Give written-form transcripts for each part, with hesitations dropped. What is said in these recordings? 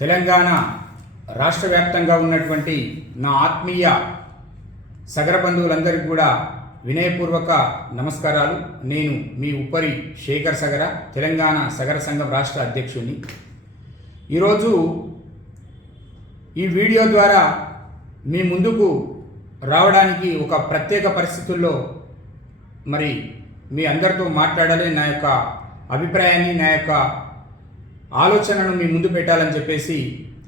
తెలంగాణ రాష్ట్ర వ్యాప్తంగా ఉన్నటువంటి నా ఆత్మీయ సగర బంధువులందరికీ కూడా వినయపూర్వక నమస్కారాలు. నేను మీ ఉప్పరి శేఖర్ సగర, తెలంగాణ సగర సంఘం రాష్ట్ర అధ్యక్షుడిని. ఈరోజు ఈ వీడియో ద్వారా మీ ముందుకు రావడానికి ఒక ప్రత్యేక పరిస్థితుల్లో మరి మీ అందరితో మాట్లాడాలి, నా యొక్క అభిప్రాయాన్ని, నా యొక్క ఆలోచనను మీ ముందు పెట్టాలని చెప్పేసి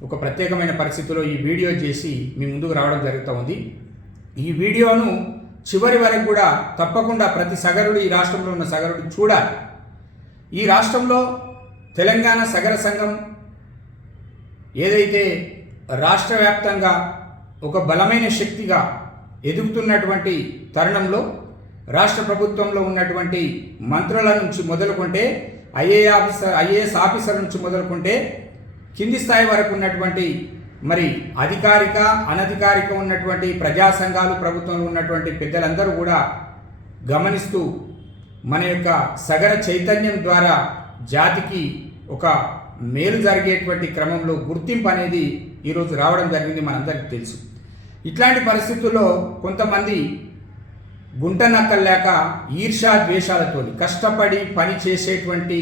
ఒక ప్రత్యేకమైన పరిస్థితిలో ఈ వీడియో చేసి మీ ముందుకు రావడం జరుగుతూ ఉంది. ఈ వీడియోను చివరి వరకు కూడా తప్పకుండా ప్రతి సగరుడు, ఈ రాష్ట్రంలో ఉన్న సగరుడు చూడాలి. ఈ రాష్ట్రంలో తెలంగాణ సగర సంఘం ఏదైతే రాష్ట్ర వ్యాప్తంగా ఒక బలమైన శక్తిగా ఎదుగుతున్నటువంటి తరుణంలో రాష్ట్ర ప్రభుత్వంలో ఉన్నటువంటి మంత్రుల నుంచి మొదలుకుంటే ఐఏఎస్ ఆఫీసర్ నుంచి మొదలుకుంటే కింది స్థాయి వరకు ఉన్నటువంటి మరి అధికారిక అనధికారిక ఉన్నటువంటి ప్రజా సంఘాలు, ప్రభుత్వంలో ఉన్నటువంటి పెద్దలందరూ కూడా గమనిస్తూ మన యొక్క సగర చైతన్యం ద్వారా జాతికి ఒక మేలు జరిగేటువంటి క్రమంలో గుర్తింపు అనేది ఈరోజు రావడం జరిగింది, మనందరికీ తెలుసు. ఇట్లాంటి పరిస్థితుల్లో కొంతమంది గుంట నక్కలేక ఈర్ష్యా ద్వేషాలతో కష్టపడి పని చేసేటువంటి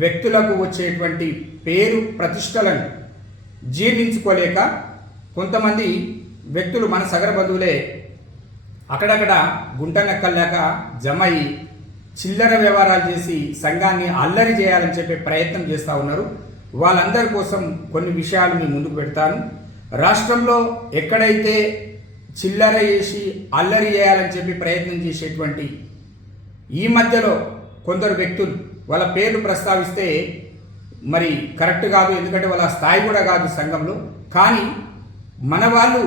వ్యక్తులకు వచ్చేటువంటి పేరు ప్రతిష్టలను జీర్ణించుకోలేక కొంతమంది వ్యక్తులు మన సగర బంధువులే అక్కడక్కడ గుంట నక్కలేక జమయి చిల్లర వ్యవహారాలు చేసి సంఘాన్ని అల్లరి చేయాలని చెప్పే ప్రయత్నం చేస్తూ ఉన్నారు. వాళ్ళందరి కోసం కొన్ని విషయాలు మీ ముందుకు పెడతాను. రాష్ట్రంలో ఎక్కడైతే చిల్లర చేసి అల్లరి చేయాలని చెప్పి ప్రయత్నం చేసేటువంటి ఈ మధ్యలో కొందరు వ్యక్తులు, వాళ్ళ పేర్లు ప్రస్తావిస్తే మరి కరెక్ట్ కాదు, ఎందుకంటే వాళ్ళ స్థాయి కూడా కాదు సంఘంలో. కానీ మన వాళ్ళు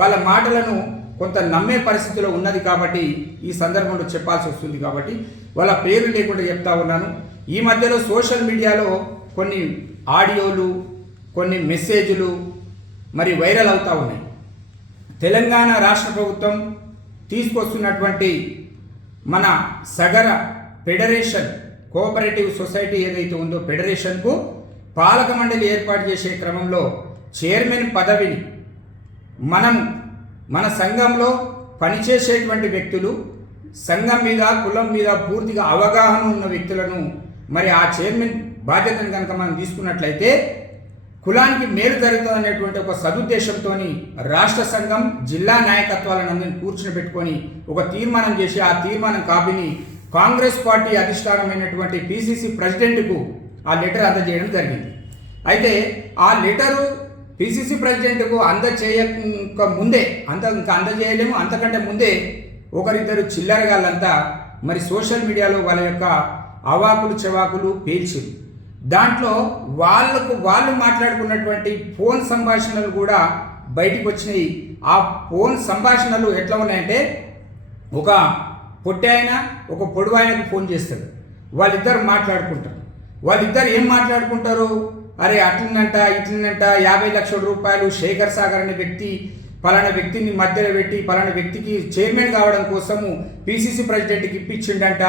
వాళ్ళ మాటలను కొంత నమ్మే పరిస్థితిలో ఉన్నది కాబట్టి ఈ సందర్భంలో చెప్పాల్సి వస్తుంది. కాబట్టి వాళ్ళ పేరు లేకుండా చెప్తా ఉన్నాను. ఈ మధ్యలో సోషల్ మీడియాలో కొన్ని ఆడియోలు, కొన్ని మెసేజ్లు మరి వైరల్ అవుతూ ఉన్నాయి. తెలంగాణ రాష్ట్ర ప్రభుత్వం తీసుకొస్తున్నటువంటి మన సగర ఫెడరేషన్ కోఆపరేటివ్ సొసైటీ ఏదైతే ఉందో ఫెడరేషన్కు పాలక మండలి ఏర్పాటు చేసే క్రమంలో చైర్మన్ పదవిని మన సంఘంలో పనిచేసేటువంటి వ్యక్తులు, సంఘం మీద కులం మీద పూర్తిగా అవగాహన ఉన్న వ్యక్తులను మరి ఆ చైర్మన్ బాధ్యతను కనుక మనం తీసుకున్నట్లయితే కులానికి మేలు జరుగుతుంది అనేటువంటి ఒక సదుద్దేశంతో రాష్ట్ర సంఘం జిల్లా నాయకత్వాలను అందరినీ కూర్చుని పెట్టుకొని ఒక తీర్మానం చేసి ఆ తీర్మానం కాపీని కాంగ్రెస్ పార్టీ అధిష్టానమైనటువంటి పిసిసి ప్రెసిడెంట్కు ఆ లెటర్ అందజేయడం జరిగింది. అయితే ఆ లెటరు పిసిసి ప్రెసిడెంట్కు అందజేయక ముందే ఇంకా అందజేయలేము, అంతకంటే ముందే ఒకరిద్దరు చిల్లరగాళ్ళంతా మరి సోషల్ మీడియాలో వాళ్ళ యొక్క అవాకులు చెవాకులు పేల్చారు. దాంట్లో వాళ్ళు మాట్లాడుకున్నటువంటి ఫోన్ సంభాషణలు కూడా బయటకు వచ్చినాయి. ఆ ఫోన్ సంభాషణలు ఎట్లా ఉన్నాయంటే, ఒక పొట్టి ఆయన ఒక పొడుగు ఆయనకు ఫోన్ చేస్తాడు, వాళ్ళిద్దరు మాట్లాడుకుంటారు. వాళ్ళిద్దరు ఏం మాట్లాడుకుంటారు, అరే అట్లనంట ఇట్లనంట 50 లక్షల రూపాయలు శేఖర్ సాగర్ అనే వ్యక్తి పలానా వ్యక్తిని మధ్యలో పెట్టి పలానా వ్యక్తికి చైర్మన్ కావడం కోసము పిసిసి ప్రెసిడెంట్కి ఇప్పించిండంట.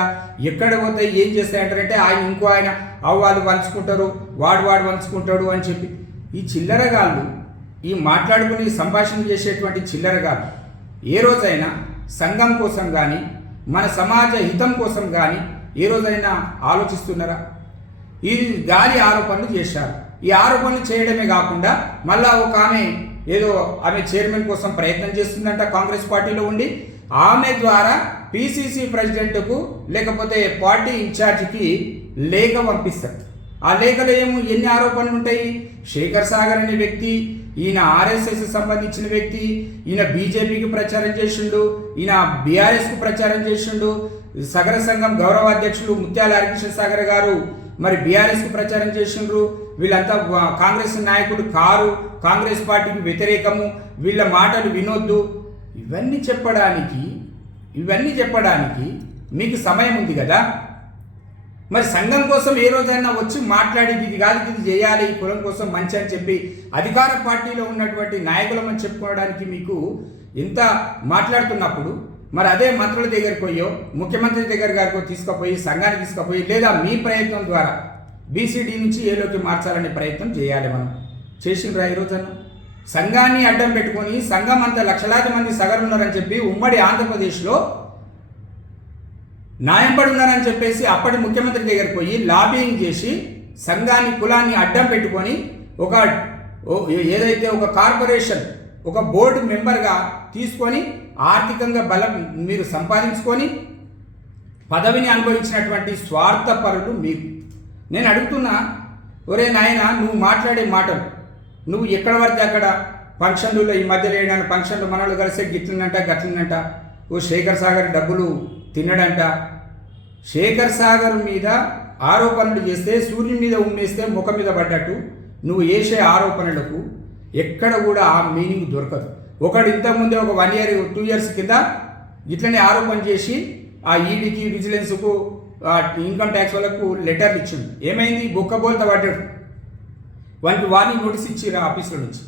ఎక్కడ పోతే ఏం చేస్తాయంటారంటే ఆయన ఇంకో ఆయన వాళ్ళు పంచుకుంటారు, వాడు పంచుకుంటాడు అని చెప్పి ఈ చిల్లరగాళ్ళు, ఈ మాట్లాడుకుని సంభాషణ చేసేటువంటి చిల్లరగాళ్ళు ఏ రోజైనా సంఘం కోసం కానీ మన సమాజ హితం కోసం కానీ ఏ రోజైనా ఆలోచిస్తున్నారా? ఈ గాలి ఆరోపణలు చేశారు. ఈ ఆరోపణలు చేయడమే కాకుండా మళ్ళా ఒక ఆమె చైర్మన్ కోసం ప్రయత్నం చేస్తుందంట కాంగ్రెస్ పార్టీలో ఉండి. ఆమె ద్వారా పిసిసి ప్రెసిడెంట్కు లేకపోతే పార్టీ ఇన్ఛార్జికి లేఖ పంపిస్తారు. ఆ లేఖలో ఎన్ని ఆరోపణలు ఉంటాయి? శేఖర్ సాగర్ అనే వ్యక్తి, ఈయన ఆర్ఎస్ఎస్ సంబంధించిన వ్యక్తి, ఈయన బీజేపీకి ప్రచారం చేసిండు, ఈయన బీఆర్ఎస్కు ప్రచారం చేసిండు, సగర సంఘం గౌరవ అధ్యక్షులు ముత్యాల హరికృష్ణ సాగర్ గారు మరి బీఆర్ఎస్కు ప్రచారం చేసిండ్రు. వీళ్ళంతా కాంగ్రెస్ నాయకులు కారు, కాంగ్రెస్ పార్టీకి వ్యతిరేకము, వీళ్ళ మాటలు వినొద్దు. ఇవన్నీ చెప్పడానికి మీకు సమయం ఉంది కదా. మరి సంఘం కోసం ఏ రోజైనా వచ్చి మాట్లాడి ఇది కాదు ఇది చేయాలి, ఈ కులం కోసం మంచి అని చెప్పి అధికార పార్టీలో ఉన్నటువంటి నాయకులమని చెప్పుకోవడానికి మీకు ఎంత మాట్లాడుతున్నప్పుడు మరి అదే మంత్రుల దగ్గరికి పోయో ముఖ్యమంత్రి దగ్గర గారికో తీసుకుపోయి సంఘానికి తీసుకుపోయి లేదా మీ ప్రయత్నం ద్వారా బీసీడీ నుంచి ఏలోకి మార్చాలనే ప్రయత్నం చేయాలి మనం. చేసిండ్రా ఈరోజన్నా? సంఘాన్ని అడ్డం పెట్టుకొని సంఘం అంతా లక్షలాది మంది సగరు ఉన్నారని చెప్పి ఉమ్మడి ఆంధ్రప్రదేశ్లో న్యాయంపడి ఉన్నారని చెప్పేసి అప్పటి ముఖ్యమంత్రి దగ్గరికి పోయి లాబింగ్ చేసి సంఘాన్ని కులాన్ని అడ్డం పెట్టుకొని ఒక ఏదైతే ఒక కార్పొరేషన్ ఒక బోర్డు మెంబర్గా తీసుకొని ఆర్థికంగా బలం మీరు సంపాదించుకొని పదవిని అనుభవించినటువంటి స్వార్థపరులు మీరు. నేను అడుగుతున్నా, ఒరే నాయన, నువ్వు మాట్లాడే మాటలు నువ్వు ఎక్కడ పడితే అక్కడ ఫంక్షన్లలో ఈ మధ్యలో ఏడాది ఫంక్షన్లు మనలు కలిసే గట్లనంట ఓ శేఖర్ సాగర్ డబ్బులు తినడంట. శేఖర్ సాగర్ మీద ఆరోపణలు చేస్తే సూర్యుని మీద ఉమ్మేస్తే ముఖం మీద పడ్డట్టు నువ్వు వేసే ఆరోపణలకు ఎక్కడ కూడా ఆ మీనింగ్ దొరకదు. ఒకడు ఇంతకుముందే ఒక 1 year 2 years కింద ఇట్లనే ఆరోపణ చేసి ఆ ఈడీకి విజిలెన్స్కు ఇన్కమ్ ట్యాక్స్ వాళ్ళకు లెటర్లు ఇచ్చిండు. ఏమైంది? బొక్కబోల్తా పడ్డాడు. వానికి వార్నింగ్ నోటీస్ ఇచ్చిర్రు ఆఫీసుల నుంచి.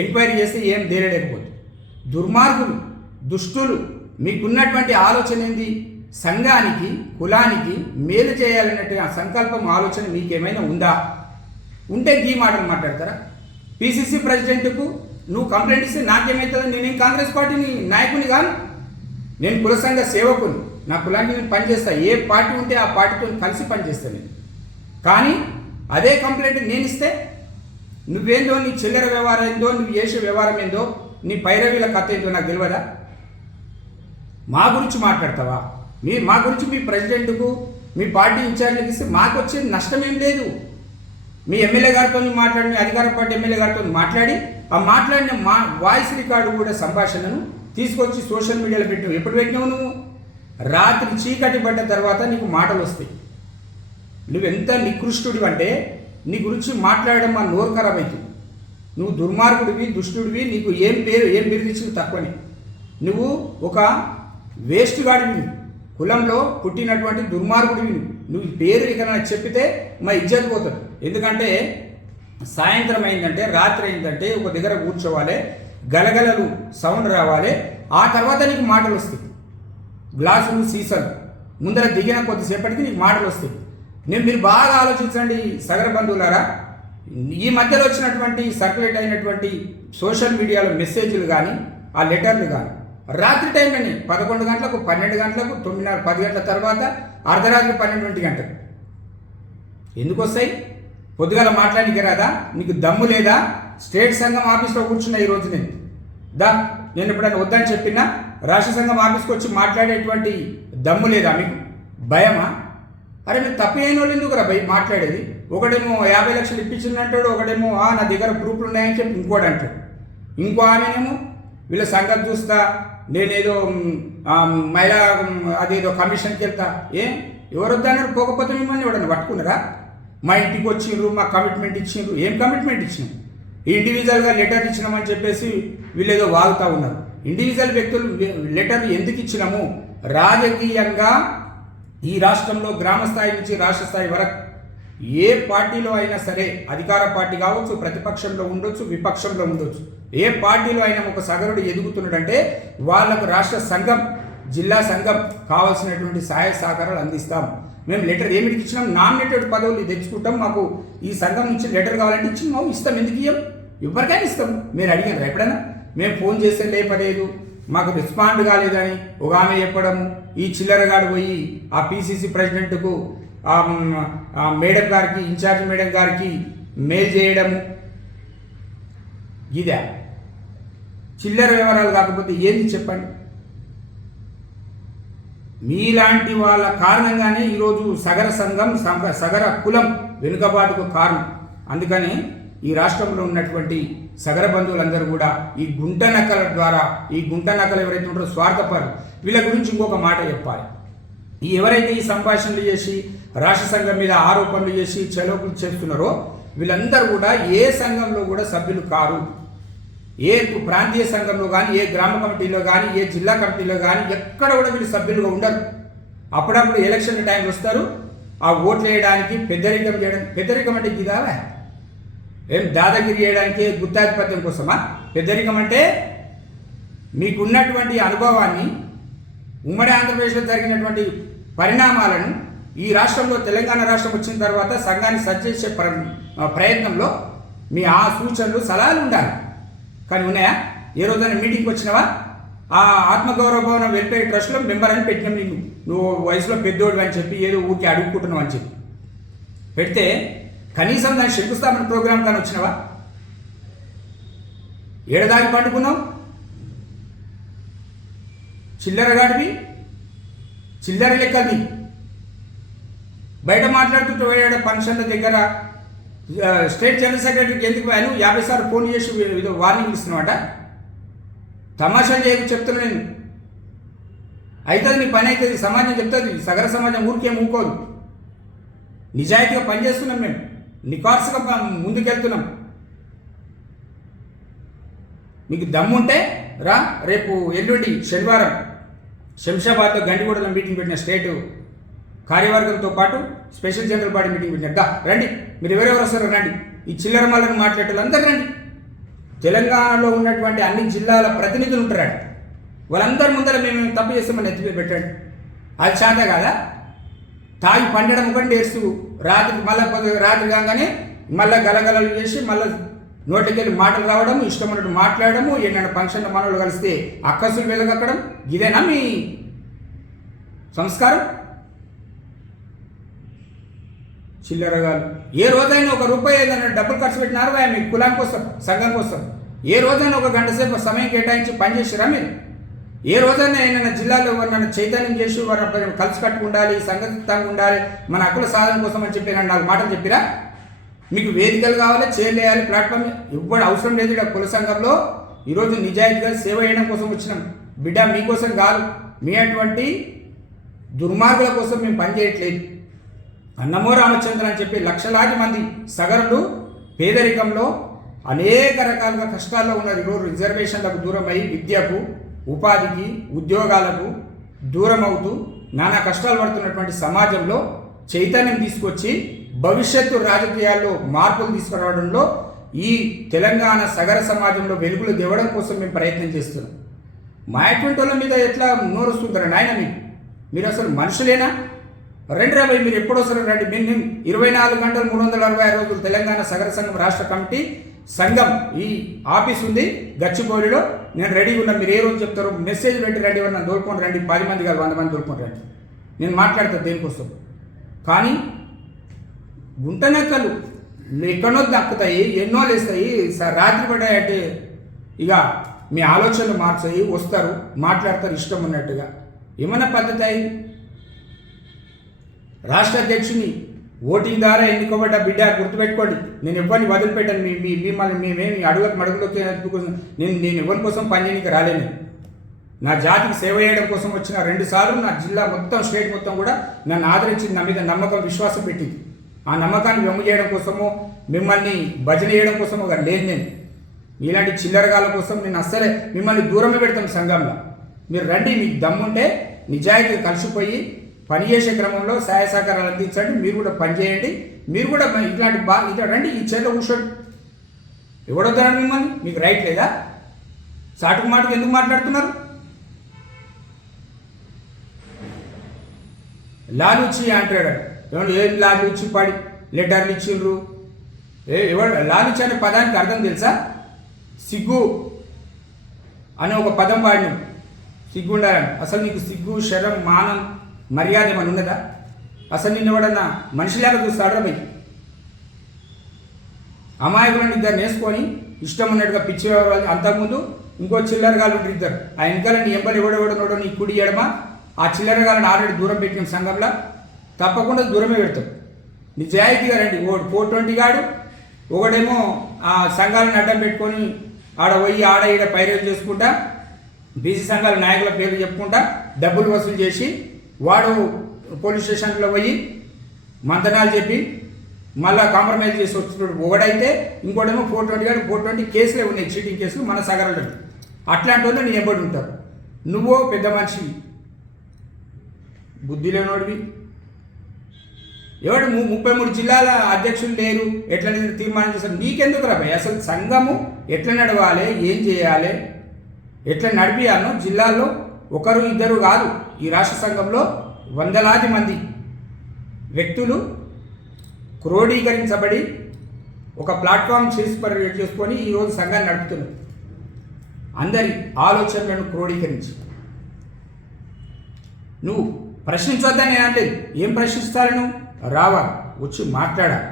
ఎంక్వైరీ చేస్తే ఏం తేలలేకపోతుంది. దుర్మార్గులు, దుష్టులు. మీకున్నటువంటి ఆలోచన ఏంది? సంఘానికి కులానికి మేలు చేయాలన్నట్టు ఆ సంకల్పం ఆలోచన మీకేమైనా ఉందా? ఉంటే ఈ మాటలు మాట్లాడతారా? పిసిసి ప్రెసిడెంట్కు నువ్వు కంప్లైంట్ ఇస్తే నాకేమవుతుంది? నేనేం కాంగ్రెస్ పార్టీని నాయకుని కాను, నేను కుల సంఘ సేవకుని. నా కులానికి నేను పనిచేస్తా. ఏ పార్టీ ఉంటే ఆ పార్టీతో కలిసి పనిచేస్తాను నేను. కానీ అదే కంప్లైంట్ నేను ఇస్తే నువ్వేందో, నీ చిల్లర వ్యవహారం ఏందో, నువ్వు చేసే వ్యవహారం ఏందో, నీ పైరవీల కథ ఏందో నాకు తెలియదా? మా గురించి మాట్లాడతావా? మా గురించి మీ ప్రెసిడెంట్కు మీ పార్టీ ఇన్ఛార్జ్లకు ఇస్తే మాకు వచ్చే నష్టం ఏం లేదు. మీ ఎమ్మెల్యే గారితో మాట్లాడి, మీ అధికార పార్టీ ఎమ్మెల్యే గారితో మాట్లాడి ఆ మాట్లాడిన మా వాయిస్ రికార్డు కూడా సంభాషణను తీసుకొచ్చి సోషల్ మీడియాలో పెట్టినావు. ఎప్పుడు పెట్టినావు నువ్వు? రాత్రి చీకటి పడ్డ తర్వాత నీకు మాటలు వస్తాయి. నువ్వెంత నికృష్టుడివి అంటే నీ గురించి మాట్లాడడం మా నోరు ఖరాబ్ అవుతుంది. నువ్వు దుర్మార్గుడివి, దుష్టుడివి. నీకు ఏం బిరుదిచ్చిన తక్కువని. నువ్వు ఒక వేస్ట్ గాడివి. కులంలో పుట్టినటువంటి దుర్మార్గుడివి. నువ్వు పేరు ఇక చెప్పితే మా ఇజ్జత్ పోతుంది. ఎందుకంటే సాయంత్రం అయిందంటే, రాత్రి అయిందంటే ఒక దగ్గర కూర్చోవాలి, గలగలలు సౌండ్ రావాలి, ఆ తర్వాత నీకు మాటలు వస్తాయి. గ్లాసులు సీసాలు ముందర దిగిన కొద్దిసేపటికి నీకు మాటలు వస్తాయి. మీరు బాగా ఆలోచించండి సగర బంధువులారా. ఈ మధ్యలో వచ్చినటువంటి సర్క్యులేట్ అయినటువంటి సోషల్ మీడియాలో మెసేజ్లు కానీ ఆ లెటర్లు కానీ రాత్రి టైంలోనే 11 గంటలకు, 12 గంటలకు, 9:30, 10 గంటల తర్వాత అర్ధరాత్రి 12 గంటలకు ఎందుకు వస్తాయి? పొద్దుగాల మాట్లాడికి రాదా? నీకు దమ్ము లేదా? స్టేట్ సంఘం ఆఫీస్లో కూర్చున్నా ఈరోజు నేను ఎప్పుడైనా వద్దని చెప్పినా రాష్ట్ర సంఘం ఆఫీస్కి వచ్చి మాట్లాడేటువంటి దమ్ము లేదా మీకు? భయమా? అరే మీరు తప్పు అయిన వాళ్ళు ఎందుకు రా భయ మాట్లాడేది? ఒకడేమో 50 లక్షలు ఇప్పించిందంటాడు, ఒకడేమో నా దగ్గర ప్రూఫ్లు ఉన్నాయని చెప్పి ఇంకోటి అంటాడు. ఇంకో ఆమెనేమో వీళ్ళ సంగతి చూస్తా, నేనేదో మహిళా అదేదో కమిషన్కి వెళ్తా. ఎవరు వద్దన్నారు? పోకపోతే మిమ్మల్ని ఎవడన్నా పట్టుకున్నారా? మా ఇంటికి వచ్చిండ్రు, మా కమిట్మెంట్ ఇచ్చిండ్రు. ఏం కమిట్మెంట్ ఇచ్చినాం? ఇండివిజువల్గా లెటర్ ఇచ్చినామని చెప్పేసి వీళ్ళేదో వాగుతూ ఉన్నారు. ఇండివిజువల్ వ్యక్తులు లెటర్లు ఎందుకు ఇచ్చినాము? రాజకీయంగా ఈ రాష్ట్రంలో గ్రామ స్థాయి నుంచి రాష్ట్ర స్థాయి వరకు ఏ పార్టీలో అయినా సరే, అధికార పార్టీ కావచ్చు, ప్రతిపక్షంలో ఉండొచ్చు, విపక్షంలో ఉండొచ్చు, ఏ పార్టీలో అయినా ఒక సగరుడు ఎదుగుతున్నాడంటే వాళ్ళకు రాష్ట్ర సంఘం, జిల్లా సంఘం కావాల్సినటువంటి సహాయ సహకారాలు అందిస్తాం. మేము లెటర్ ఏమిటికి ఇచ్చినాం? నామినేటెడ్ పదవులు తెచ్చుకుంటాం, మాకు ఈ సంఘం నుంచి లెటర్ కావాలంటే ఇచ్చినాము, ఇస్తాం. ఎందుకు ఇవ్వం? ఎవరికైనా ఇస్తాం. మీరు అడిగారు ఎప్పుడైనా? మేము ఫోన్ చేస్తే లేపలేదు, మాకు రెస్పాండ్ కాలేదని ఒక ఆమె చెప్పడము, ఈ చిల్లరగాడు పోయి ఆ పిసిసి ప్రెసిడెంట్కు మేడం గారికి, ఇన్ఛార్జ్ మేడం గారికి మెయిల్ చేయడము. ఇదే చిల్లర వివరాలు కాకపోతే ఏంది చెప్పండి? మీలాంటి వాళ్ళ కారణంగానే ఈరోజు సగర సంఘం, సగర కులం వెనుకబాటుకు కారణం. అందుకని ఈ రాష్ట్రంలో ఉన్నటువంటి సగర బంధువులందరూ కూడా ఈ గుంట నక్కల ద్వారా, ఈ గుంట నక్కలు ఎవరైతే ఉంటారో స్వార్థపరులు, వీళ్ళ గురించి ఇంకొక మాట చెప్పాలి. ఎవరైతే ఈ సంభాషణలు చేసి రాష్ట్ర సంఘం మీద ఆరోపణలు చేసి చలోకులు చేస్తున్నారో వీళ్ళందరూ కూడా ఏ సంఘంలో కూడా సభ్యులు కారు. ఏ ప్రాంతీయ సంఘంలో కానీ, ఏ గ్రామ కమిటీలో కానీ, ఏ జిల్లా కమిటీలో కానీ ఎక్కడ కూడా వీళ్ళు సభ్యులుగా ఉండరు. అప్పుడప్పుడు ఎలక్షన్ టైంకి వస్తారు, ఆ ఓట్లు వేయడానికి, పెద్దరికం చేయడానికి. పెద్దరికం అంటే ఇదావా? ఏం దాదాగిరి చేయడానికి, గుత్తాధిపత్యం కోసమా? పెద్దరికం అంటే మీకున్నటువంటి అనుభవాన్ని, ఉమ్మడి ఆంధ్రప్రదేశ్లో జరిగినటువంటి పరిణామాలను, ఈ రాష్ట్రంలో తెలంగాణ రాష్ట్రం వచ్చిన తర్వాత సంఘాన్ని సర్చేసే ప్రయత్నంలో మీ ఆ సూచనలు సలహాలు ఉండాలి. కానీ ఉన్నాయా? ఏ రోజైనా మీటింగ్కి వచ్చినావా? ఆ ఆత్మగౌరవ భవన వెల్ఫేర్ ట్రస్ట్లో మెంబర్ అని పెట్టినాం నీకు. నువ్వు వయసులో పెద్దోడు అని చెప్పి ఏదో ఊరికి అడుగుకుంటున్నావు అని చెప్పి పెడితే కనీసం దాని శంకుస్థాపన ప్రోగ్రాం కానీ వచ్చినావా? ఏడదాగి పండుకున్నావు? చిల్లరగాడివి, చిల్లర లెక్కది. బయట మాట్లాడుతుంటే పోయాడు ఫంక్షన్ల దగ్గర స్టేట్ జనరల్ సెక్రటరీకి ఎందుకు పోయాను 50 సార్లు ఫోన్ చేసి ఏదో వార్నింగ్ ఇస్తున్నావాట. తమాషా చేయకు చెప్తున్నా నేను. అవుతుంది నీ పని అవుతుంది, సమాజం చెప్తుంది. సగర సమాజం ఊరికేం ఊకోదు. నిజాయితీగా పనిచేస్తున్నాం మేము, నికార్సుగా ముందుకెళ్తున్నాం. మీకు దమ్ముంటే రా. రేపు ఎల్లుండి శనివారం శంషాబాద్లో గండిగూడలో మీటింగ్ పెట్టిన స్టేట్ కార్యవర్గంతో పాటు స్పెషల్ జనరల్ బాడీ మీటింగ్ పెట్టిన రండి. మీరు ఎవరెవరు వస్తారో రండి. ఈ చిల్లర మల్లని మాట్లాడేటోళ్ళు అందరూ రండి. తెలంగాణలో ఉన్నటువంటి అన్ని జిల్లాల ప్రతినిధులు ఉంటారు. వాళ్ళందరి ముందర మేము తప్పు చేస్తామని ఎత్తిపై పెట్టండి. అది చేత కాదా? తాగి పండడం ఒకటి నేర్చు రాత్రికి మళ్ళీ రాత్రి కాగానే మళ్ళీ గలగలలు చేసి మళ్ళీ నోటికి వెళ్ళి మాటలు రావడము, ఇష్టం ఉన్నట్టు మాట్లాడము, ఏమైనా ఫంక్షన్లో మనోళ్ళు కలిస్తే అక్కసులు వెలగక్కడం. ఇదేనా మీ సంస్కారం? చిల్లరగాలు. ఏ రోజైనా ఒక రూపాయి ఏదైనా డబ్బులు ఖర్చు పెట్టినారు మీ కులానికి వస్తాం, సంఘానికి వస్తాం. ఏ రోజైనా ఒక గంట సేపు సమయం కేటాయించి పనిచేసిరా మీరు? ఏ రోజైనా ఏమైనా జిల్లాలో నన్ను చైతన్యం చేసి వారు కలిసి కట్టుకుండాలి, సంఘటితంగా ఉండాలి, మన హక్కుల సాధన కోసం అని చెప్పి 4 మాటలు చెప్పిరా? మీకు వేదికలు కావాలి, చేయాలి, ప్లాట్ఫామ్ ఇవ్వడం అవసరం లేదు. ఇక్కడ కుల సంఘంలో ఈరోజు నిజాయితీగా సేవ చేయడం కోసం వచ్చినాం బిడ్డ, మీకోసం కాదు. మీ అటువంటి దుర్మార్గుల కోసం మేము పనిచేయట్లేదు. అన్నమో రామచంద్ర అని చెప్పి లక్షలాది మంది సగరులు పేదరికంలో అనేక రకాలుగా కష్టాల్లో ఉన్నారు. ఈరోజు రిజర్వేషన్లకు దూరం అయ్యి విద్యకు, ఉపాధికి, ఉద్యోగాలకు దూరం అవుతూ నానా కష్టాలు పడుతున్నటువంటి సమాజంలో చైతన్యం తీసుకొచ్చి భవిష్యత్తు రాజకీయాల్లో మార్పులు తీసుకురావడంలో ఈ తెలంగాణ సగర సమాజంలో వెలుగులు దేవడం కోసం మేము ప్రయత్నం చేస్తున్నాం. మా అటువంటి వాళ్ళ మీద ఎట్లా నోరుస్తుంటారా నాయన? మీరు అసలు మనుషులేనా? రండి రాబోయ్, మీరు ఎప్పుడు వస్తారు రండి. మేము 24 గంటలు 365 రోజులు తెలంగాణ సగర సంఘం రాష్ట్ర కమిటీ సంఘం ఈ ఆఫీస్ ఉంది గచ్చిబౌలిలో. నేను రెడీగా ఉన్నా. మీరు ఏ రోజు చెప్తారో మెసేజ్ పెట్టి రండి, ఎవరన్నా దొరుకుని రండి. 10 మంది కాదు 100 మంది దొరుకుని రండి. నేను మాట్లాడతాను దేనికోసం. కానీ గుంటనక్కలు ఎక్కడో దక్కుతాయి, ఎన్నో లేస్తాయి. రాత్రి పడ్డాయంటే ఇక మీ ఆలోచనలు మార్చాయి, వస్తారు, మాట్లాడతారు ఇష్టం ఉన్నట్టుగా. ఏమన్నా పద్ధతి అయింది? రాష్ట్ర అధ్యక్షుని ఓటింగ్ ద్వారా ఎన్నుకోబడ్డ బిడ్డ, గుర్తుపెట్టుకోండి. నేను ఎవరిని వదిలిపెట్టాను. మిమ్మల్ని మేమేమి అడుగులకు మడుగులోకి నేను ఎవరి కోసం పనిచేయడానికి రాలేను. నా జాతికి సేవ చేయడం కోసం వచ్చిన 2 సార్లు నా జిల్లా మొత్తం, స్టేట్ మొత్తం కూడా నన్ను ఆదరించింది, నా మీద నమ్మకం, విశ్వాసం పెట్టింది. ఆ నమ్మకాన్ని వెమ్ము చేయడం కోసమో మిమ్మల్ని భజన చేయడం కోసమో లేదు. నేను ఇలాంటి చిల్లరగాల కోసం నేను అస్సలే మిమ్మల్ని దూరమే పెడతాం సంఘంలో. మీరు రండి, మీకు దమ్ముంటే నిజాయితీ కలిసిపోయి పనిచేసే క్రమంలో సహాయ సహకారాలు అందించండి. మీరు కూడా పనిచేయండి. మీరు కూడా ఇట్లాంటి ఇట్లా రండి, ఈ చేతిలో కూర్చోండి. ఎవడొద్దారని మిమ్మల్ని? మీకు రైట్ లేదా? సాటుకు మాటకు ఎందుకు మాట్లాడుతున్నారు? లాలూచి అంటాడు. ఏమంటే ఏం లాలూచి పడి లెటర్లు ఇచ్చిండ్రు? ఎవరు లాలూచి అనే పదానికి అర్థం తెలుసా? సిగ్గు అనే ఒక పదం వాడినాం. సిగ్గు ఉండాలని. అసలు నీకు సిగ్గు, శరం, మానం, మర్యాద ఏమైనా ఉన్నదా? అసలు నిన్ను ఎవడన్నా మనిషిలాగా చూస్తాడు రా? అమాయకులను ఇద్దరు నేసుకొని ఇష్టం ఉన్నట్టుగా పిచ్చి వ్యవహారాలు. అంతకుముందు ఇంకో చిల్లరగాలు ఉంటారు ఇద్దరు. ఆ వెనకాల నీ ఎంబలు ఎవడెవడనోడో నీ కుడి ఎడమా. ఆ చిల్లరగాలను ఆల్రెడీ దూరం పెట్టిన సంఘంలో తప్పకుండా దూరమే పెడతాం. నిజాయితీగా రండి. 420 గాడు ఒకడేమో ఆ సంఘాలను అడ్డం పెట్టుకొని ఆడ పోయి ఆడ ఈడ పైరవి చేసుకుంటా, బీసీ సంఘాల నాయకుల పేర్లు చెప్పుకుంటా డబ్బులు వసూలు చేసి వాడు పోలీస్ స్టేషన్లో పోయి మంతనాలు చెప్పి మళ్ళీ కాంప్రమైజ్ చేసి వచ్చినప్పుడు ఒకడైతే, ఇంకోటేమో 420 గాడు 420 కేసులే ఉన్నాయి, చీటింగ్ కేసులు మన సగరంలో. అట్లాంటి వాళ్ళు నీ ఎంబడి ఉంటారు. నువ్వో పెద్ద మనిషి, బుద్ధి లేనోడివి. ఎవడు 33 జిల్లాల అధ్యక్షులు లేరు, ఎట్లా తీర్మానం చేస్తారు? నీకెందుకు రా భయ్? అసలు సంఘము ఎట్లా నడవాలి, ఏం చేయాలి, ఎట్లా నడిపియాలో జిల్లాల్లో ఒకరు ఇద్దరు కాదు, ఈ రాష్ట్ర సంఘంలో వందలాది మంది వ్యక్తులు క్రోడీకరించబడి ఒక ప్లాట్ఫామ్ చేసుకొని ఈరోజు సంఘాన్ని నడుపుతున్నారు. అందరి ఆలోచనలను క్రోడీకరించి నువ్వు ప్రశ్నించొద్దని నేను అంటే ఏం ప్రశ్నిస్తారు? నువ్వు రావాలి, వచ్చి మాట్లాడాలి.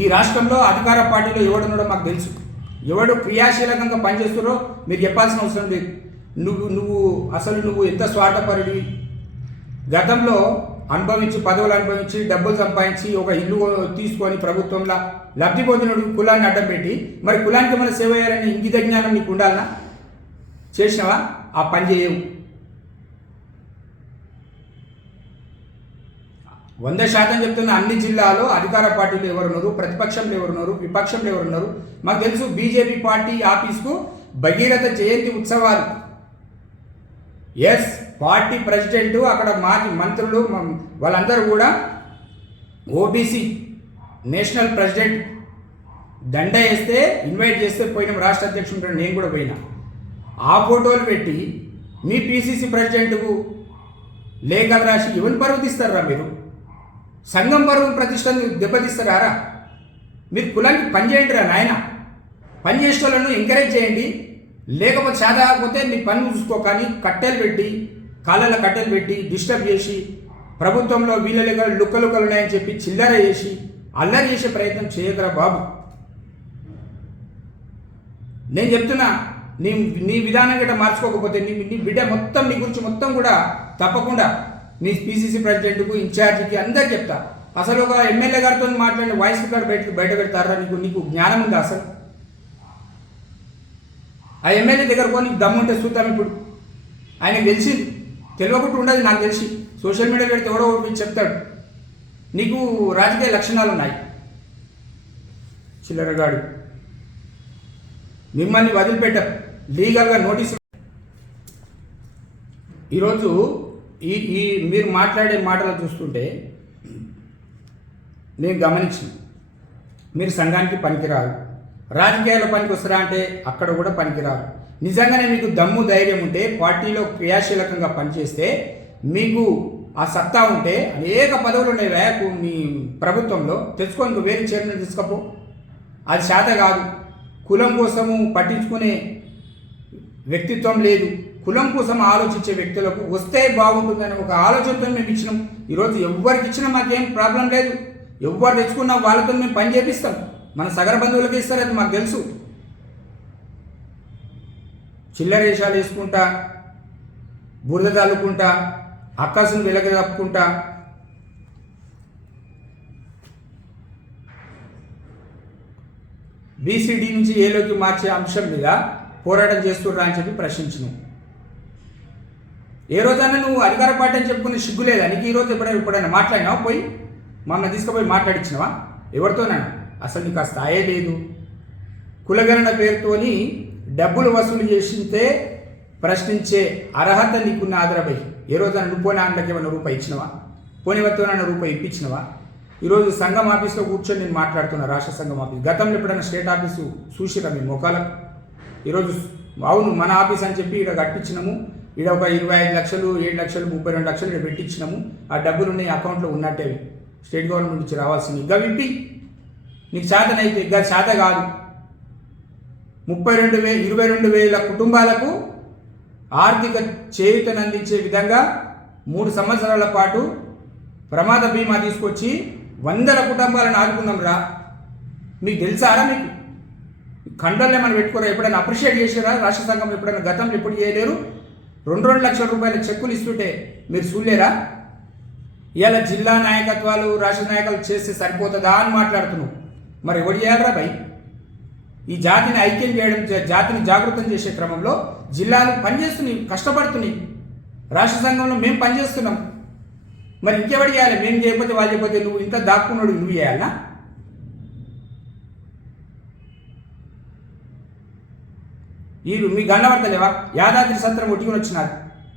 ఈ రాష్ట్రంలో అధికార పార్టీలో ఎవడున్నాడో మాకు తెలుసు. ఎవడు క్రియాశీలకంగా పనిచేస్తున్నారో మీరు చెప్పాల్సిన అవసరం లేదు. నువ్వు ఎంత స్వార్థపరుడివి. గతంలో పదవులు అనుభవించి డబ్బులు సంపాదించి ఒక ఇల్లు తీసుకొని ప్రభుత్వంలో లబ్ధి పొందినడు కులాన్ని అడ్డం పెట్టి మరి కులానికి మన సేవ చేయాలని ఇంగిత జ్ఞానం నీకు ఉండాలనా? చేసినావా? ఆ పని చేయవు. 100% చెప్తున్న అన్ని జిల్లాలో అధికార పార్టీలు ఎవరున్నారు, ప్రతిపక్షంలో ఎవరున్నారు, విపక్షంలో ఎవరున్నారు మాకు తెలుసు. బీజేపీ పార్టీ ఆఫీస్కు భగీరథ జయంతి ఉత్సవాలు. ఎస్, పార్టీ ప్రెసిడెంట్, అక్కడ మాజీ మంత్రులు వాళ్ళందరూ కూడా ఓబీసీ నేషనల్ ప్రెసిడెంట్ దండ వేస్తే ఇన్వైట్ చేస్తే పోయినాం. రాష్ట్ర అధ్యక్షుడు నేను కూడా పోయినా. ఆ ఫోటోలు పెట్టి మీ పిసిసి ప్రెసిడెంట్కు లేఖలు రాసి ఎవరిని పరువు తీస్తారా? మీరు సంఘం పరువు ప్రతిష్టను దెబ్బతీస్తారా? మీరు కులానికి పని చేయండి రా నాయన. పని చేసే వాళ్ళను ఎంకరేజ్ చేయండి. లేకపోతే చేత కాకపోతే మీ పని చూసుకోకని కట్టెలు పెట్టి కాళ్ళలో కట్టెలు పెట్టి డిస్టర్బ్ చేసి ప్రభుత్వంలో వీళ్ళ లుక్కలు ఉన్నాయని చెప్పి చిల్లర చేసి అల్లరి చేసే ప్రయత్నం చేయకరా బాబు. నేను చెప్తున్నా, నీ విధానం గట్రా మార్చుకోకపోతే నీ బిడ్డ మొత్తం నీ గురించి మొత్తం కూడా తప్పకుండా నీ పిసిసి ప్రెసిడెంట్కు ఇన్ఛార్జికి అందరికి చెప్తా. అసలు ఒక ఎమ్మెల్యే గారితో మాట్లాడిన వాయిస్ రికార్డ్ బయట పెడతారా? నీకు జ్ఞానం ఉందా అసలు? ఆ ఎమ్మెల్యే దగ్గర పోనీ దమ్ముంటే చూద్దాం. ఇప్పుడు ఆయనకు తెలిసింది, తెలియకుండా ఉండదు. నాకు తెలిసి సోషల్ మీడియా పెడితే ఎవడో ఒకటి చెప్తాడు నీకు రాజకీయ లక్షణాలు ఉన్నాయి. చిల్లరగాడు మిమ్మల్ని వదిలిపెట్టారు. లీగల్గా నోటీసు. ఈరోజు ఈ మీరు మాట్లాడే మాటలు చూస్తుంటే నేను గమనించిన, మీరు సంఘానికి పనికిరారు, రాజకీయాల్లో పనికి వస్తారా అంటే అక్కడ కూడా పనికిరారు. నిజంగానే మీకు దమ్ము ధైర్యం ఉంటే పార్టీలో క్రియాశీలకంగా పనిచేస్తే మీకు ఆ సత్తా ఉంటే అనేక పదవులు ఉన్నాయి వేయకు మీ ప్రభుత్వంలో తెచ్చుకొని వేరే చైర్మన్ తీసుకపో. అది శాత కాదు. కులం కోసము పట్టించుకునే వ్యక్తిత్వం లేదు. కులం కోసం ఆలోచించే వ్యక్తులకు వస్తే బాగుంటుందని ఒక ఆలోచనతో మేము ఇచ్చినాం. ఈరోజు ఎవరికి ఇచ్చినా మాకేం ప్రాబ్లం లేదు. ఎవరు తెచ్చుకున్నా వాళ్ళతో మేము పని చేపిస్తాం. మన సగర బంధువులకి ఇస్తారు, అది మాకు తెలుసు. చిల్లర వేషాలు వేసుకుంటా, బురద తల్లుకుంటా, అక్కసును వెలగ తప్పుకుంటా బీసీడీ నుంచి ఏలోకి మార్చే అంశం మీద పోరాటం చేస్తుర్రా అని చెప్పి ప్రశ్నించినావు. ఏ రోజైనా నువ్వు అధికార పార్టీ అని చెప్పుకునే సిగ్గు లేదా నీకు? ఈరోజు ఎప్పుడైనా మాట్లాడినావా? పోయి మమ్మల్ని తీసుకుపోయి మాట్లాడించినావా? ఎవరితోనైనా? అసలు నీకు ఆ స్థాయే లేదు. కులగణన పేరుతోని డబ్బులు వసూలు చేసితే ప్రశ్నించే అర్హత నీకున్న ఆదరబై ఏ రోజైనా నువ్వు పోనీ ఆండ్లకి ఏమైనా రూపాయి ఇచ్చినవా? పోనీ ఎవరితోనైనా రూపాయి ఇప్పించినవా? ఈరోజు సంఘం ఆఫీస్లో కూర్చొని నేను మాట్లాడుతున్నా. రాష్ట్ర సంఘం ఆఫీస్ గతంలో ఎప్పుడైనా స్టేట్ ఆఫీసు చూసిరా మీ మొఖాలకు? ఈరోజు అవును మన ఆఫీస్ అని చెప్పి ఇక్కడ కట్టించినాము, ఇక్కడ ఒక 25 లక్షలు 7 లక్షలు 32 లక్షలు ఇక్కడ పెట్టించినాము. ఆ డబ్బులు ఉన్నాయి అకౌంట్లో ఉన్నట్టే, స్టేట్ గవర్నమెంట్ నుంచి రావాల్సింది. ఇంకా విప్పి నీకు శాతనైతే ఇంకా శాత కాదు. 22,000 కుటుంబాలకు ఆర్థిక చేయూతను అందించే విధంగా 3 సంవత్సరాల పాటు ప్రమాద బీమా తీసుకొచ్చి 100 కుటుంబాలను ఆదుకున్నాం రా. మీకు తెలుసారా? మీకు ఖండల్లో మనం పెట్టుకోరా? ఎప్పుడైనా అప్రిషియేట్ చేసారా? రాష్ట్ర సంఘం ఎప్పుడైనా గతంలో ఎప్పుడు చేయలేరు? 2 లక్షల రూపాయల చెక్కులు ఇస్తుంటే మీరు చూడలేరా? ఇవాళ జిల్లా నాయకత్వాలు రాష్ట్ర నాయకులు చేస్తే సరిపోతుందా అని మాట్లాడుతున్నావు. మరి ఎవరు చేయాలరా భయ్? ఈ జాతిని ఐక్యం చేయడం, జాతిని జాగృతం చేసే క్రమంలో జిల్లాలు పనిచేస్తున్నాయి, కష్టపడుతున్నాయి. రాష్ట్ర సంఘంలో మేము పనిచేస్తున్నాం. మరి ఇంకెవరు చేయాలి? మేము చేయకపోతే వాళ్ళు చేయకపోతే నువ్వు ఇంత దాక్కున్నాడు నువ్వు చేయాలనా? మీ గండవర్తలేవా? యాదాద్రి సత్రం ఒట్టుకుని వచ్చినారు.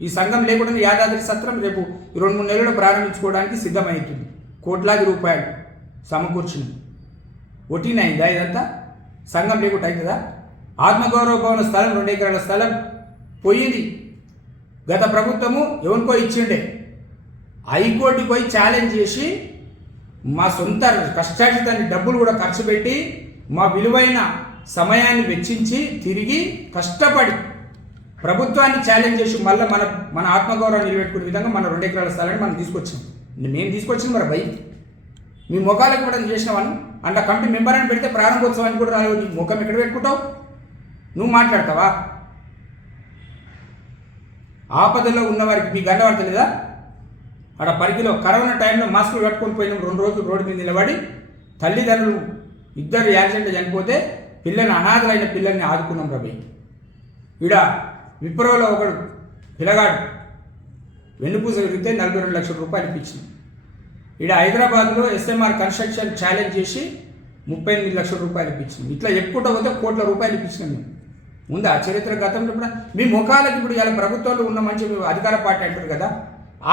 ఈ సంఘం లేకుండా యాదాద్రి సత్రం రేపు 2-3 నెలల్లో ప్రారంభించుకోవడానికి సిద్ధమవుతుంది. కోట్లాది రూపాయలు సమకూర్చింది. ఒట్టినైందా ఇదంతా? సంఘం లేకుండా అవుతుందా? ఆత్మగౌరవ భవన స్థలం 2 ఎకరాల స్థలం పోయింది. గత ప్రభుత్వము ఎవరికో ఇచ్చిండే. హైకోర్టుకి పోయి ఛాలెంజ్ చేసి మా సొంత కష్టార్జితాన్ని డబ్బులు కూడా ఖర్చు పెట్టి మా విలువైన సమయాన్ని వెచ్చించి తిరిగి కష్టపడి ప్రభుత్వాన్ని ఛాలెంజ్ చేసి మళ్ళీ మన ఆత్మగౌరవాన్ని నిలబెట్టుకునే విధంగా మన 2 ఎకరాల స్థలాన్ని మనం తీసుకొచ్చాం. మేము తీసుకొచ్చింది మరి భయ్ మీ ముఖాలకు కూడా చేసినవాను అంటే కమిటీ మెంబర్ అని పెడితే ప్రారంభోత్సవానికి కూడా రాలేవు. నీ ముఖం ఎక్కడ పెట్టుకుంటావు? నువ్వు మాట్లాడతావా? ఆపదలో ఉన్నవారికి మీ గండపడతలేదా? అక్కడ పరిధిలో కరోనా టైంలో మాస్కులు కట్టుకొని పోయినాం. 2 రోజులు రోడ్డు మీద నిలబడి తల్లిదండ్రులు 2 యాక్సిడెంట్ చనిపోతే అనాథలైన పిల్లల్ని ఆదుకున్నాం రవి. ఈడ విప్రోలో ఒకడు పిల్లగాడు వెన్నుపూస విరిగితే 42 లక్షల రూపాయలు ఇప్పించింది. ఈడ హైదరాబాద్లో ఎస్ఎంఆర్ కన్స్ట్రక్షన్ ఛాలెంజ్ చేసి 38 లక్షల రూపాయలు ఇప్పించింది. ఇట్లా ఎక్కువ పోతే కోట్ల రూపాయలు ఇప్పించినాం మేము. ముందు ఆ చరిత్ర గతంలో కూడా మీ ముఖాలకు ఇప్పుడు ఇలా ప్రభుత్వాలు ఉన్న మంచి అధికార పార్టీ అంటారు కదా,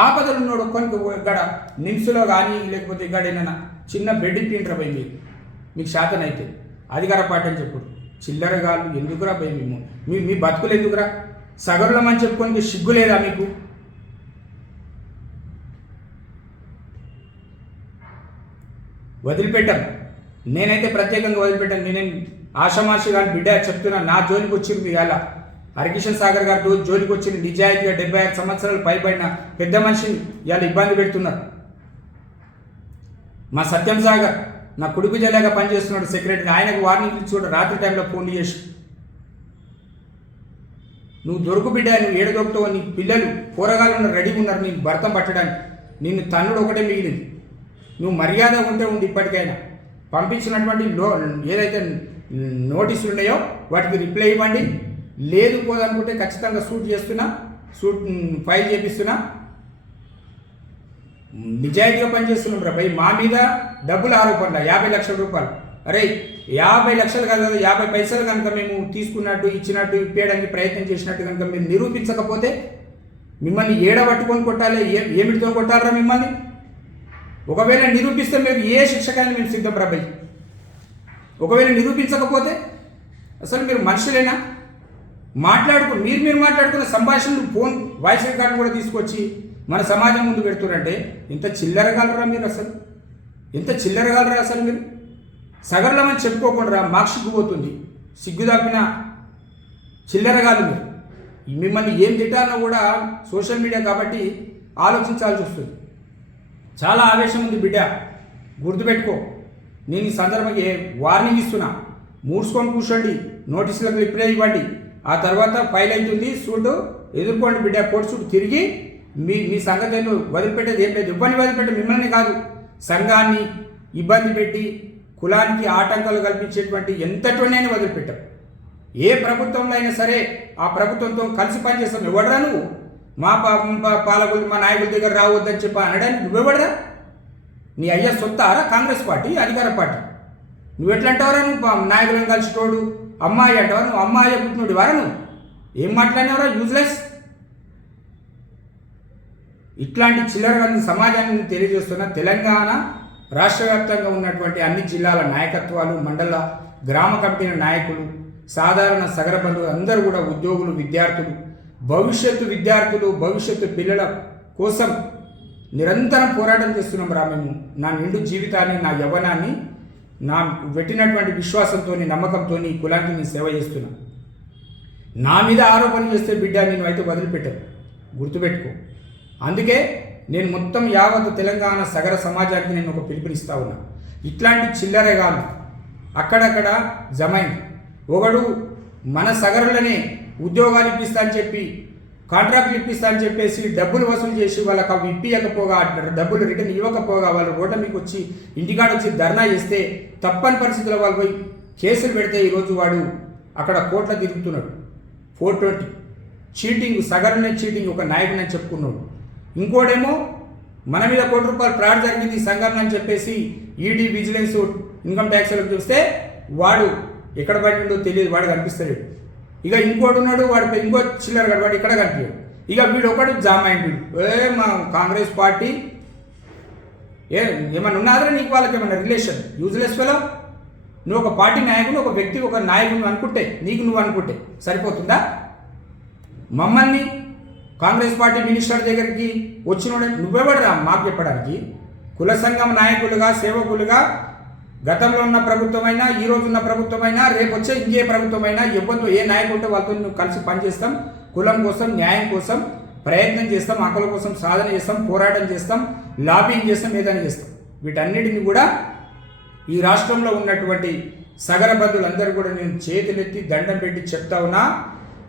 ఆపదలు ఉన్నాడు ఒక్కరికి ఇక్కడ నిమ్స్లో కానీ లేకపోతే ఇక్కడ ఏమైనా చిన్న బెడ్ ఇప్పింటారా భయ మీకు శాతం అయితే అధికార పార్టీ అని చెప్పు. చిల్లరగాళ్ళు ఎందుకురా భయ మీ బతుకులు ఎందుకురా? సగరులమని చెప్పుకొని సిగ్గు లేదా మీకు? వదిలిపెట్టాను నేనైతే ప్రత్యేకంగా వదిలిపెట్టాను. నేనేం ఆషామాషి కానీ బిడ్డ చెప్తున్నా. నా జోలికి వచ్చింది ఇవాళ హరికిషన్ సాగర్ గారు జోలికి వచ్చింది. నిజాయితీగా 76 సంవత్సరాలు పైబడిన పెద్ద మనిషిని ఇవాళ ఇబ్బంది పెడుతున్నారు. మా సత్యం సాగర్ నా కుడుపు జలాగా పనిచేస్తున్నాడు సెక్రటరీ. ఆయనకు వార్నింగ్ ఇచ్చి కూడా రాత్రి టైంలో ఫోన్ చేసి నువ్వు దొరుకు బిడ్డ, నువ్వు ఏడ దొరుకుతావు, నీ పిల్లలు కూరగాయలు ఉన్నారు రెడీగా ఉన్నారు నేను భర్తం పట్టడానికి, నిన్ను తన్నుడు ఒకటే మిగిలింది. నువ్వు మర్యాద ఉంటే ఉంది. ఇప్పటికైనా పంపించినటువంటి ఏదైతే నోటీసులు ఉన్నాయో వాటికి రిప్లై ఇవ్వండి. లేదు పోదనుకుంటే ఖచ్చితంగా సూట్ ఫైల్ చేపిస్తున్నా. నిజాయితీగా పనిచేస్తున్నాం రా భయ్. మా మీద డబ్బులు ఆరోపణలు 50 లక్షల రూపాయలు. అరే 50 లక్షలు కాదు కదా, 50 పైసలు కనుక మేము తీసుకున్నట్టు ఇచ్చినట్టు ఇప్పేయడానికి ప్రయత్నం చేసినట్టు కనుక మీరు నిరూపించకపోతే మిమ్మల్ని ఏడబట్టుకొని కొట్టాలి. ఏమిటితో కొట్టాలరా మిమ్మల్ని? ఒకవేళ నిరూపిస్తే మేము ఏ శిక్షకాన్ని మేము సిద్ధం రా భయ్. ఒకవేళ నిరూపించకపోతే అసలు మీరు మనుషులేనా? మీరు మాట్లాడుకున్న సంభాషణలు ఫోన్ వాయిస్ రికార్డు కూడా తీసుకొచ్చి మన సమాజం ముందు పెడుతున్నారంటే ఎంత చిల్లరగలరా మీరు? ఎంత చిల్లరగలరా అసలు మీరు? సగర్లమని చెప్పుకోకుండా మాకు సిగ్గుపోతుంది. సిగ్గు తప్పిన చిల్లరగాలు మీరు. మిమ్మల్ని ఏం తిట్టాలన్నా కూడా సోషల్ మీడియా కాబట్టి ఆలోచించాల్సి వస్తుంది. చాలా ఆవేశం ఉంది బిడ్డ, గుర్తుపెట్టుకో. నేను ఈ సందర్భంగా వార్నింగ్ ఇస్తున్నా. మూడ్చుకొని కూర్చోండి, నోటీసులకు రిప్లై ఇవ్వండి. ఆ తర్వాత ఫైల్ అవుతుంది, సూటు ఎదుర్కోండి బిడ్డ. కోర్టు సూటు తిరిగి మీ సంగతి ఏంటో వదిలిపెట్టేది ఏం లేదు. ఇబ్బంది వదిలిపెట్టి మిమ్మల్ని కాదు, సంఘాన్ని ఇబ్బంది పెట్టి కులానికి ఆటంకాలు కల్పించేటువంటి ఎంతటోనైనా వదిలిపెట్టాం. ఏ ప్రభుత్వంలో అయినా సరే ఆ ప్రభుత్వంతో కలిసి పనిచేస్తాం. ఎవడరా నువ్వు? మా పాలకులు మా నాయకుల దగ్గర రావద్దని చెప్పి అనడానికి నువ్వెవడరా? నీ అయ్యా సొత్తారా కాంగ్రెస్ పార్టీ అధికార పార్టీ? నువ్వు ఎట్లా అంటావరా? నువ్వు నాయకులను కలిసిటోడు అమ్మాయి అంటావా? నువ్వు అమ్మాయి పుట్టినోడు వారా? నువ్వు ఏం మాట్లాడినవరా? యూజ్లెస్. ఇట్లాంటి చిల్లర సమాజాన్ని తెలియజేస్తున్న తెలంగాణ రాష్ట్ర వ్యాప్తంగా ఉన్నటువంటి అన్ని జిల్లాల నాయకత్వాలు, మండల గ్రామ కమిటీల నాయకులు, సాధారణ సగర బంధువులు అందరూ కూడా ఉద్యోగులు, విద్యార్థులు, భవిష్యత్తు పిల్లల కోసం నిరంతరం పోరాటం చేస్తున్నాం రా మేము. నా నిండు జీవితాన్ని, నా యవ్వనాన్ని, నా పెట్టినటువంటి విశ్వాసంతో, నమ్మకంతో ఈ కులానికి నేను సేవ చేస్తున్నా. నా మీద ఆరోపణ చేస్తే బిడ్డ నేను అయితే వదిలిపెట్టాను, గుర్తుపెట్టుకో. అందుకే నేను మొత్తం యావత్ తెలంగాణ సగర సమాజానికి నేను ఒక పిలుపునిస్తా ఉన్నా. ఇట్లాంటి చిల్లరగాలు అక్కడక్కడ జమైంది. ఒకడు మన సగరులనే ఉద్యోగాలు ఇప్పిస్తా అని చెప్పి, కాంట్రాక్ట్లు ఇప్పిస్తా అని చెప్పేసి డబ్బులు వసూలు చేసి వాళ్ళకి అవి ఇప్పియకపోగా, డబ్బులు రిటర్న్ ఇవ్వకపోగా వాళ్ళు రోడ్ల మీకు వచ్చి ఇంటికాడ వచ్చి ధర్నా చేస్తే తప్పని పరిస్థితుల్లో వాళ్ళు పోయి కేసులు పెడితే ఈరోజు వాడు అక్కడ కోట్ల తిరుగుతున్నాడు. 420 చీటింగ్, సగరునే చీటింగ్ ఒక నాయకుని అని చెప్పుకున్నాడు. ఇంకోడేమో మన మీద ₹1 ఫ్రాడ్ జరిగింది సంఘం అని చెప్పేసి ఈడీ, విజిలెన్స్, ఇన్కమ్ ట్యాక్స్లకు చూస్తే వాడు ఎక్కడ పడిండో తెలియదు, వాడు కనిపిస్తాడు. ఇక ఇంకోటి ఉన్నాడు, వాడు ఇంకో చిల్లర కాదు, వాడు ఇక్కడ కనిపించాడు. ఇక వీడు ఒకడు జామ్ అయిండు. మా కాంగ్రెస్ పార్టీ ఏమన్నా ఉన్నారా నీకు? వాళ్ళకి ఏమన్నా రిలేషన్? Useless fellow. నువ్వు ఒక పార్టీ నాయకుడు, ఒక వ్యక్తి, ఒక నాయకుడు అనుకుంటే, నీకు నువ్వు అనుకుంటే సరిపోతుందా? మమ్మల్ని కాంగ్రెస్ పార్టీ మినిస్టర్ దగ్గరికి వచ్చినోడే నువ్వెవడరా మాకు చెప్పడానికి? కుల సంఘం నాయకులుగా సేవకులుగా గతంలో ఉన్న ప్రభుత్వమైనా ఈ రోజు ఉన్న ప్రభుత్వమైనా రేపు వచ్చే ఇంకే ప్రభుత్వమైనా ఎవరితో ఏ నాయకుడితో వాళ్ళతో నువ్వు కలిసి పనిచేస్తాం, కులం కోసం న్యాయం కోసం ప్రయత్నం చేస్తాం, హక్కుల కోసం సాధన చేస్తాం, పోరాటం చేస్తాం, లాబింగ్ చేస్తాం, ఏదైనా చేస్తాం. వీటన్నిటిని కూడా ఈ రాష్ట్రంలో ఉన్నటువంటి సగర బంధువులందరూ కూడా నేను చేతులెత్తి దండం పెట్టి చెప్తా ఉన్నా,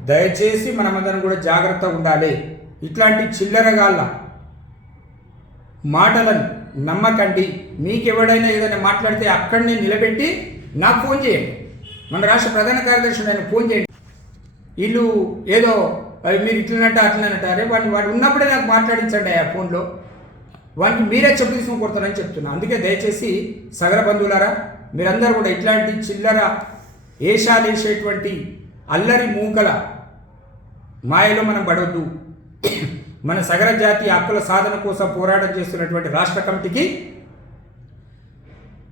దయచేసి మనమందరం కూడా జాగ్రత్తగా ఉండాలి. ఇట్లాంటి చిల్లరగాళ్ళ మాటలను నమ్మకండి. మీకు ఎవడైనా ఏదైనా మాట్లాడితే అక్కడనే నిలబెట్టి నాకు ఫోన్ చేయండి. మన రాష్ట్ర ప్రధాన కార్యదర్శి ఆయన ఫోన్ చేయండి. వీళ్ళు ఏదో మీరు ఇట్లనట్ట అట్లనట్ట, అరే వాడు ఉన్నప్పుడే నాకు మాట్లాడించండి ఆ ఫోన్లో, వానికి మీరే చెప్పు తీసుకుని కొడతారని చెప్తున్నా. అందుకే దయచేసి సగర బంధువులారా, మీరందరూ కూడా ఇట్లాంటి చిల్లర ఏషాలు వేసేటువంటి అల్లరి మూకల మాయలో మనం పడవద్దు. మన సగర జాతి హక్కుల సాధన కోసం పోరాటం చేస్తున్నటువంటి రాష్ట్ర కమిటీకి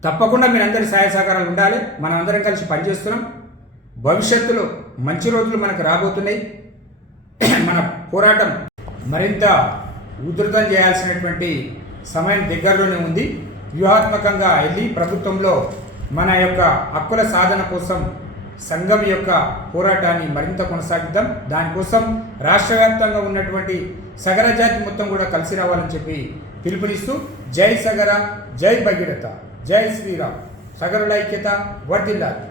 తప్పకుండా మీరందరి సహాయ సహకారాలు ఉండాలి. మనం అందరం కలిసి పనిచేస్తున్నాం. భవిష్యత్తులో మంచి రోజులు మనకు రాబోతున్నాయి. మన పోరాటం మరింత ఉధృతం చేయాల్సినటువంటి సమయం దగ్గరలోనే ఉంది. వ్యూహాత్మకంగా వెళ్ళి ప్రభుత్వంలో మన యొక్క హక్కుల సాధన కోసం సంఘం యొక్క పోరాటాన్ని మరింత కొనసాగిద్దాం. దానికోసం రాష్ట్ర వ్యాప్తంగా ఉన్నటువంటి సగర జాతి మొత్తం కూడా కలిసి రావాలని చెప్పి పిలుపునిస్తూ జై సగర, జై భగీరథ, జై శ్రీరామ్. సగరుల ఐక్యత వర్ధిల్లాలి.